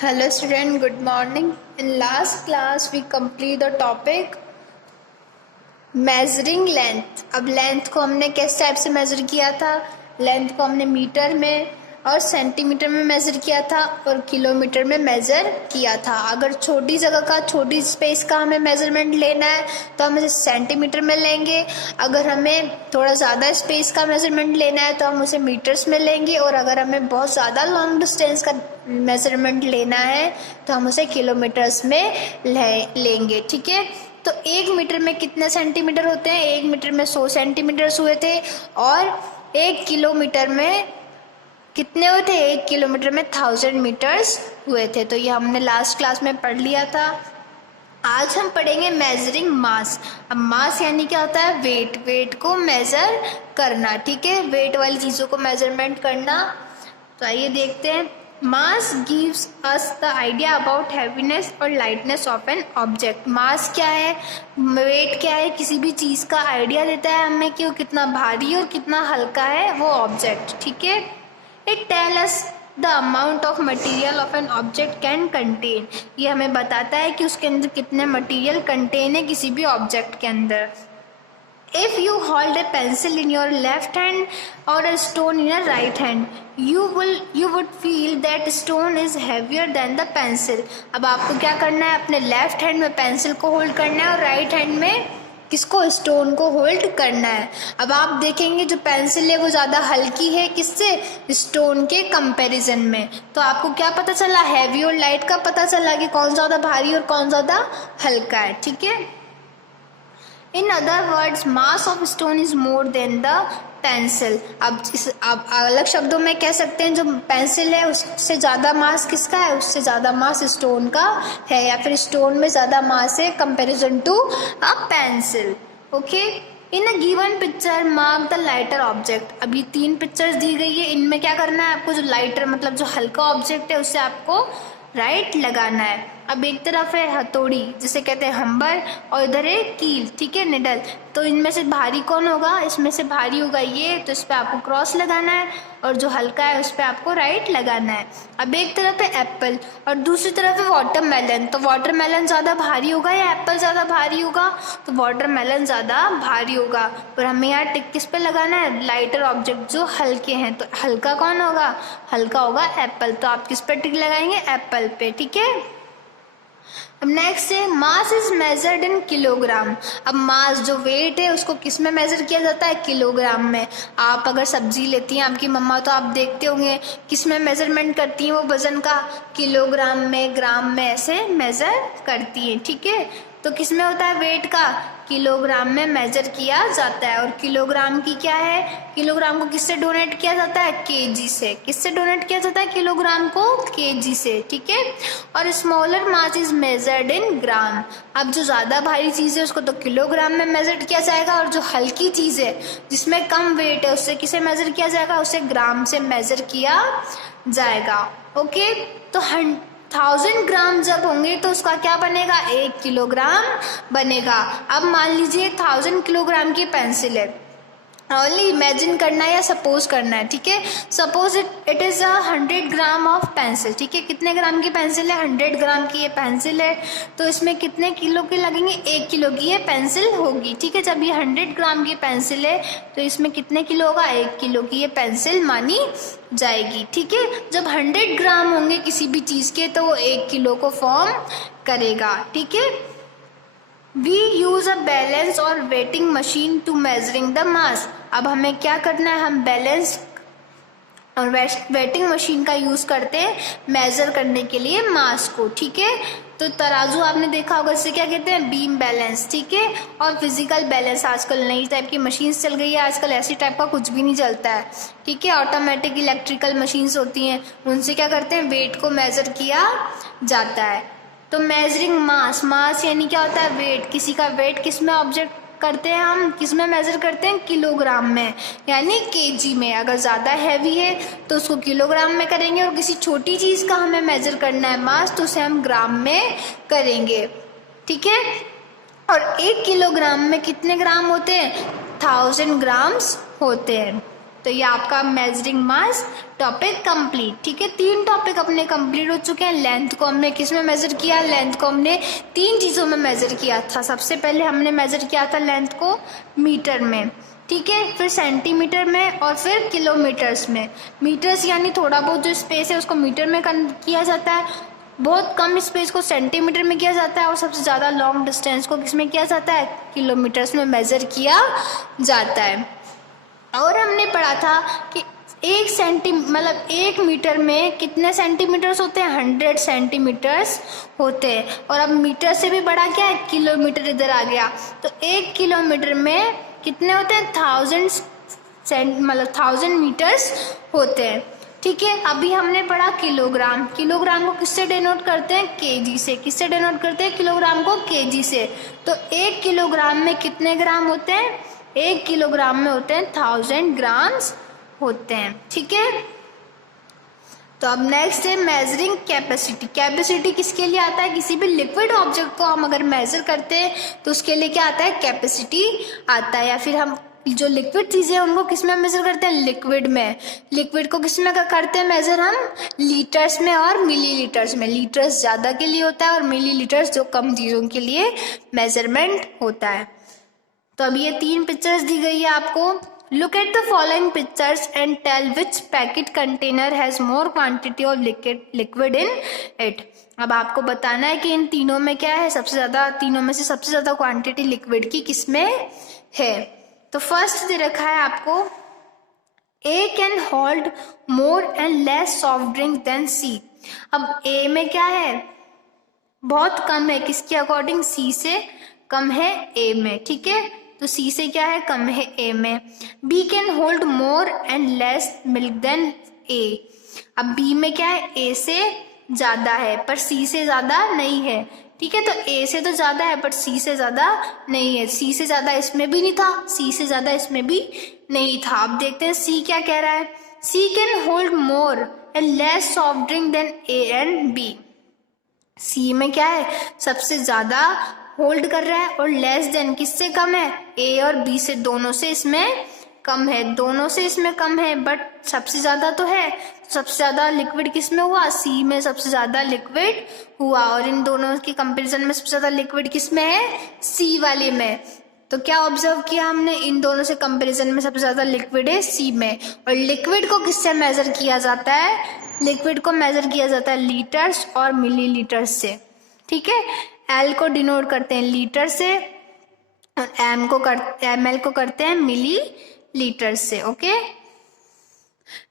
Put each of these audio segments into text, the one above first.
Hello student, good morning. In last class we complete the topic measuring length. अब length को हमने किस type से मेजर किया था? लेंथ को हमने मीटर में और सेंटीमीटर में मेजर किया था और किलोमीटर में मेजर किया था। अगर छोटी जगह का, छोटी स्पेस का हमें मेजरमेंट लेना है तो हम इसे सेंटीमीटर में लेंगे। अगर हमें थोड़ा ज़्यादा स्पेस का मेजरमेंट लेना है तो हम उसे मीटर्स में लेंगे, और अगर हमें बहुत ज़्यादा लॉन्ग डिस्टेंस का मेजरमेंट लेना है तो हम उसे किलोमीटर्स में लेंगे। ठीक है, तो 1 मीटर में कितने सेंटीमीटर होते हैं? 1 मीटर में 100 सेंटीमीटर हुए थे, और 1 किलोमीटर में कितने हुए थे? 1 किलोमीटर में 1000 मीटर्स हुए थे। तो ये हमने लास्ट क्लास में पढ़ लिया था। आज हम पढ़ेंगे मेजरिंग मास। अब मास यानी क्या होता है? वेट। वेट को मेजर करना। ठीक है, वेट वाली चीज़ों को मेजरमेंट करना। तो आइए देखते हैं। Mass gives us the idea about heaviness और lightness of an object. Mass क्या है, वेट क्या है? किसी भी चीज़ का आइडिया देता है हमें कि वो कितना भारी और कितना हल्का है वो ऑब्जेक्ट। ठीक है, it tell us the amount of material of an object can contain. ये हमें बताता है कि उसके अंदर कितने मटीरियल कंटेन है किसी भी ऑब्जेक्ट के अंदर। If you hold a pencil in your left hand or a stone in your right hand, you would feel that stone is heavier than the pencil. अब आपको क्या करना है? अपने लेफ्ट हैंड में पेंसिल को होल्ड करना है और राइट हैंड में किसको? स्टोन को होल्ड करना है। अब आप देखेंगे जो पेंसिल है वो ज़्यादा हल्की है किससे? स्टोन के कंपैरिजन में। तो आपको क्या पता चला? हैवी और लाइट का पता चला कि कौन ज़्यादा भारी और कौन ज़्यादा हल्का है। ठीक है, in other words mass of stone is more than the pencil. अब अलग शब्दों में कह सकते हैं जो पेंसिल है उससे ज़्यादा मास किसका है? उससे ज़्यादा मास स्टोन का है, या फिर स्टोन में ज़्यादा मास है comparison to a pencil. Okay, in a given picture mark the lighter object. अब ये 3 पिक्चर्स दी गई है, इनमें क्या करना है आपको? जो लाइटर मतलब जो हल्का ऑब्जेक्ट है उससे आपको राइट लगाना है। अब एक तरफ है हथौड़ी जिसे कहते हैं हम्बर, और इधर है कील। ठीक है, निडल। तो इनमें से भारी कौन होगा? इसमें से भारी होगा ये, तो इस पर आपको क्रॉस लगाना है, और जो हल्का है उस पर आपको राइट लगाना है। अब एक तरफ है एप्पल और दूसरी तरफ है वाटरमेलन। तो वाटरमेलन ज़्यादा भारी होगा या एप्पल ज़्यादा भारी होगा? तो वाटरमेलन ज़्यादा भारी होगा। पर हमें यहाँ टिक किस पे लगाना है? लाइटर ऑब्जेक्ट जो हल्के हैं। तो हल्का कौन होगा? हल्का होगा एप्पल। तो आप किस पे टिक लगाएंगे? एप्पल पे। ठीक है, अब नेक्स्ट है मास इज मेजर्ड इन किलोग्राम। अब मास जो वेट है उसको किस में मेजर किया जाता है? किलोग्राम में। आप अगर सब्जी लेती हैं आपकी मम्मा तो आप देखते होंगे किस में मेजरमेंट करती हैं वो वजन का? किलोग्राम में, ग्राम में ऐसे मेजर करती हैं। ठीक है, तो किस में होता है वेट का? किलोग्राम में मेजर किया जाता है। और किलोग्राम की क्या है? किलोग्राम को किससे डोनेट किया जाता है? केजी से। किससे डोनेट किया जाता है किलोग्राम को? केजी से। ठीक है, और smaller mass is measured in gram. अब जो ज़्यादा भारी चीज़ है उसको तो किलोग्राम में मेजर किया जाएगा, और जो हल्की चीज़ है जिसमें कम वेट है उससे किसे मेजर किया जाएगा? उसे ग्राम से मेजर किया जाएगा। ओके, तो 1000 ग्राम जब होंगे तो उसका क्या बनेगा? 1 किलोग्राम बनेगा। अब मान लीजिए 1000 किलोग्राम की पेंसिल है, ओनली इमेजिन करना है या सपोज करना है। ठीक है, suppose it is 100 gram of pencil. ठीक है, कितने ग्राम की पेंसिल है? 100 ग्राम की ये पेंसिल है। तो इसमें कितने किलो के लगेंगे? 1 किलो की ये पेंसिल होगी। ठीक है, जब ये 100 ग्राम की पेंसिल है तो इसमें कितने किलो होगा? 1 किलो की ये पेंसिल मानी जाएगी। ठीक है, जब 100 ग्राम होंगे किसी भी चीज़ के तो वो 1 किलो को फॉर्म करेगा। ठीक है, वी यूज अ बैलेंस और weighing machine to measuring the mass. अब हमें क्या करना है? हम बैलेंस और वेटिंग मशीन का यूज करते हैं मेजर करने के लिए मास को। ठीक है, तो तराजू आपने देखा होगा, इससे क्या कहते हैं? Beam balance. ठीक है, और फिजिकल बैलेंस। आजकल नई टाइप की मशीन्स चल गई है, आजकल ऐसी टाइप का कुछ भी नहीं चलता है। ठीक है, ऑटोमेटिक इलेक्ट्रिकल मशीन्स होती हैं, उनसे क्या करते हैं? वेट को मेजर किया जाता है। तो मेजरिंग मास, मास यानी क्या होता है? वेट। किसी का वेट किस में ऑब्जेक्ट करते हैं? हम किस में मेजर करते हैं? किलोग्राम में, यानी केजी में। अगर ज़्यादा हैवी है तो उसको किलोग्राम में करेंगे, और किसी छोटी चीज़ का हमें मेजर करना है मास तो उसे हम ग्राम में करेंगे। ठीक है, और 1 किलोग्राम में कितने ग्राम होते हैं? 1000 ग्राम्स होते हैं। तो ये आपका मेजरिंग मास टॉपिक कंप्लीट। ठीक है, 3 टॉपिक अपने कंप्लीट हो चुके हैं। लेंथ को हमने किस में मेजर किया? लेंथ को हमने 3 चीज़ों में मेजर किया था। सबसे पहले हमने मेजर किया था लेंथ को मीटर में, ठीक है, फिर सेंटीमीटर में और फिर किलोमीटर्स में। मीटर्स यानी थोड़ा बहुत जो स्पेस है उसको मीटर में किया जाता है, बहुत कम स्पेस को सेंटीमीटर में किया जाता है, और सबसे ज़्यादा लॉन्ग डिस्टेंस को किस में किया जाता है? किलोमीटर्स में मेजर किया जाता है। और हमने पढ़ा था कि 1 मीटर में कितने सेंटीमीटर्स होते हैं? 100 सेंटीमीटर्स होते हैं। और अब मीटर से भी बड़ा क्या है? किलोमीटर इधर आ गया। तो 1 किलोमीटर में कितने होते हैं? 1000 मीटर्स होते हैं। ठीक है, अभी हमने पढ़ा किलोग्राम। किलोग्राम को किससे डिनोट करते हैं? केजी से। किससे डिनोट करते हैं किलोग्राम को? केजी से। तो 1 किलोग्राम में कितने ग्राम होते हैं? 1 किलोग्राम में होते हैं 1000 ग्राम्स होते हैं। ठीक है, तो अब नेक्स्ट है मेजरिंग कैपेसिटी। कैपेसिटी किसके लिए आता है? किसी भी लिक्विड ऑब्जेक्ट को हम अगर मेजर करते हैं तो उसके लिए क्या आता है? कैपेसिटी आता है। या फिर हम जो लिक्विड चीज़ें हैं उनको किस में मेजर करते हैं? लिक्विड में। लिक्विड को किस में करते हैं मेजर? हम लीटर्स में और मिलीलीटर्स में। लीटर्स ज़्यादा के लिए होता है और मिलीलीटर्स जो कम चीज़ों के लिए मेजरमेंट होता है। तो अब ये 3 पिक्चर्स दी गई है आपको। Look at the following pictures and tell which packet container has more quantity of liquid in it. अब आपको बताना है कि इन तीनों में क्या है? सबसे ज़्यादा, तीनों में से सबसे ज़्यादा क्वांटिटी लिक्विड की किस में है? तो फर्स्ट दे रखा है आपको, A can hold more and less soft drink then C. अब ए में क्या है? बहुत कम है, किसके अकॉर्डिंग? सी से कम है ए में। ठीक है, तो सी से क्या है? कम है ए में। B can hold more and less milk then A. अब बी में क्या है? ए से ज़्यादा है पर सी से ज़्यादा नहीं है। ठीक है, तो ए से तो ज़्यादा है पर सी से ज़्यादा नहीं है। सी से ज़्यादा इसमें भी नहीं था, सी से ज़्यादा इसमें भी नहीं था। अब देखते हैं सी क्या कह रहा है। C can hold more and less soft drink then A and B. C में क्या है? सबसे ज़्यादा होल्ड कर रहा है और लेस देन किससे कम है? ए और बी से, दोनों से इसमें कम है। दोनों से इसमें कम है बट सबसे ज़्यादा तो है। सबसे ज़्यादा लिक्विड किस में हुआ? सी में सबसे ज़्यादा लिक्विड हुआ। और इन दोनों के कंपैरिजन में सबसे ज़्यादा लिक्विड किस में है? सी वाले में। तो क्या ऑब्जर्व किया हमने? इन दोनों से कंपैरिजन में सबसे ज़्यादा लिक्विड है सी में। और लिक्विड को किससे मेजर किया जाता है? लिक्विड को मेजर किया जाता है लीटर्स और मिलीलीटर्स से। ठीक है, एल को डिनोट करते हैं लीटर से और एम एल को करते हैं मिली लीटर से। ओके,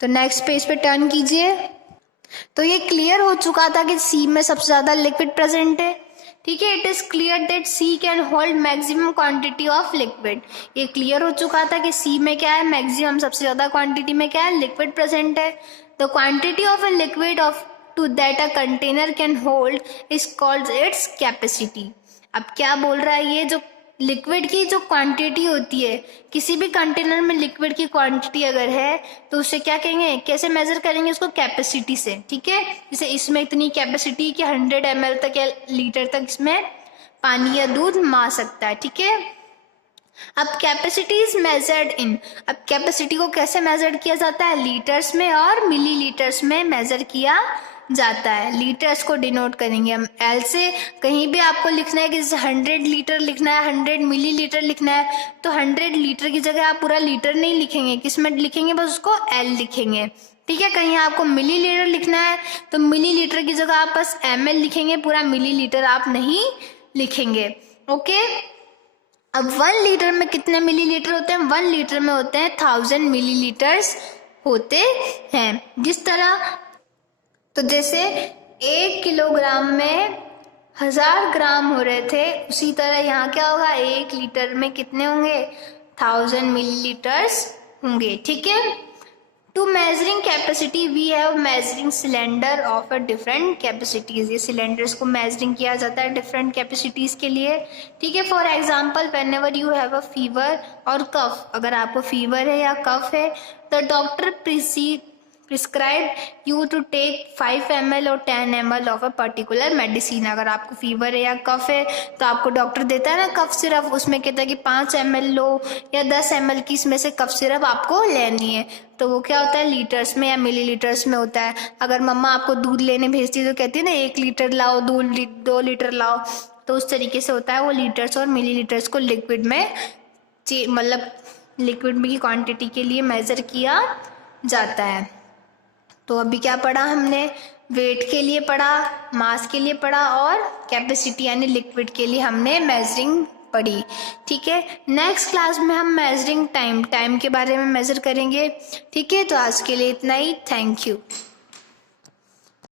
तो नेक्स्ट पेज पे टर्न कीजिए। तो ये क्लियर हो चुका था कि सी में सबसे ज्यादा लिक्विड प्रेजेंट है। ठीक है, it is clear that C can hold maximum quantity of liquid. ये क्लियर हो चुका था कि सी में क्या है? मैक्सिमम, सबसे ज्यादा क्वांटिटी में क्या है? लिक्विड प्रेजेंट है। The quantity of a liquid of to that a container can hold is called its capacity. अब क्या बोल रहा है? ये जो लिक्विड की जो क्वांटिटी होती है, किसी भी कंटेनर में लिक्विड की क्वांटिटी अगर है तो उसे क्या कहेंगे? कैसे मेजर करेंगे उसको? कैपेसिटी से। ठीक है, जैसे इसमें इतनी कैपेसिटी कि 100 ml तक या लीटर तक इसमें पानी या दूध मा सकता है। ठीक है, अब कैपेसिटी इज मेजर्ड इन। अब कैपेसिटी को कैसे मेजर किया जाता है? लीटर्स में और मिलीलीटर्स में मेजर किया जाता है। लीटर्स को डिनोट करेंगे हम एल से। कहीं भी आपको लिखना है कि 100 लीटर लिखना है, 100 मिलीलीटर लिखना है, तो 100 लीटर की जगह आप पूरा लीटर नहीं लिखेंगे, किसमें लिखेंगे? बस उसको एल लिखेंगे। ठीक है, कहीं आपको मिलीलीटर लिखना है तो मिलीलीटर की जगह आप बस ml लिखेंगे, पूरा मिलीलीटर आप नहीं लिखेंगे। ओके, अब 1 लीटर में कितने मिलीलीटर होते हैं? 1 लीटर में होते हैं 1000 मिलीलीटर्स होते हैं। जिस तरह, तो जैसे 1 किलोग्राम में 1000 ग्राम हो रहे थे, उसी तरह यहाँ क्या होगा? 1 लीटर में कितने होंगे? 1000 मिलीलीटर्स होंगे। ठीक है, to measuring capacity we have measuring cylinder of a different capacities. ये सिलेंडर्स को मेजरिंग किया जाता है डिफरेंट कैपेसिटीज के लिए। ठीक है, for example whenever you have a fever और कफ, अगर आपको फीवर है या कफ है, the doctor prescribe you to take 5 ml और 10 ml of a particular medicine. अगर आपको फीवर है या कफ है तो आपको डॉक्टर देता है ना कफ सिरप, उसमें कहता है कि 5 ml लो या 10 ml की इसमें से कफ सिरप आपको लेनी है। तो वो क्या होता है, लीटर्स में या मिलीलीटर्स में होता है। अगर मम्मा आपको दूध लेने भेजती है तो कहती है ना 1 लीटर लाओ, 2 लीटर लाओ, तो उस तरीके से होता है। वो लीटर्स और मिलीलीटर्स को लिक्विड में मतलब लिक्विड की क्वांटिटी के लिए मेजर किया जाता है। तो अभी क्या पढ़ा हमने, वेट के लिए पढ़ा, मास के लिए पढ़ा और कैपेसिटी यानी लिक्विड के लिए हमने मेजरिंग पढ़ी। ठीक है, नेक्स्ट क्लास में हम मेजरिंग टाइम के बारे में मेजर करेंगे। ठीक है, तो आज के लिए इतना ही। Thank you.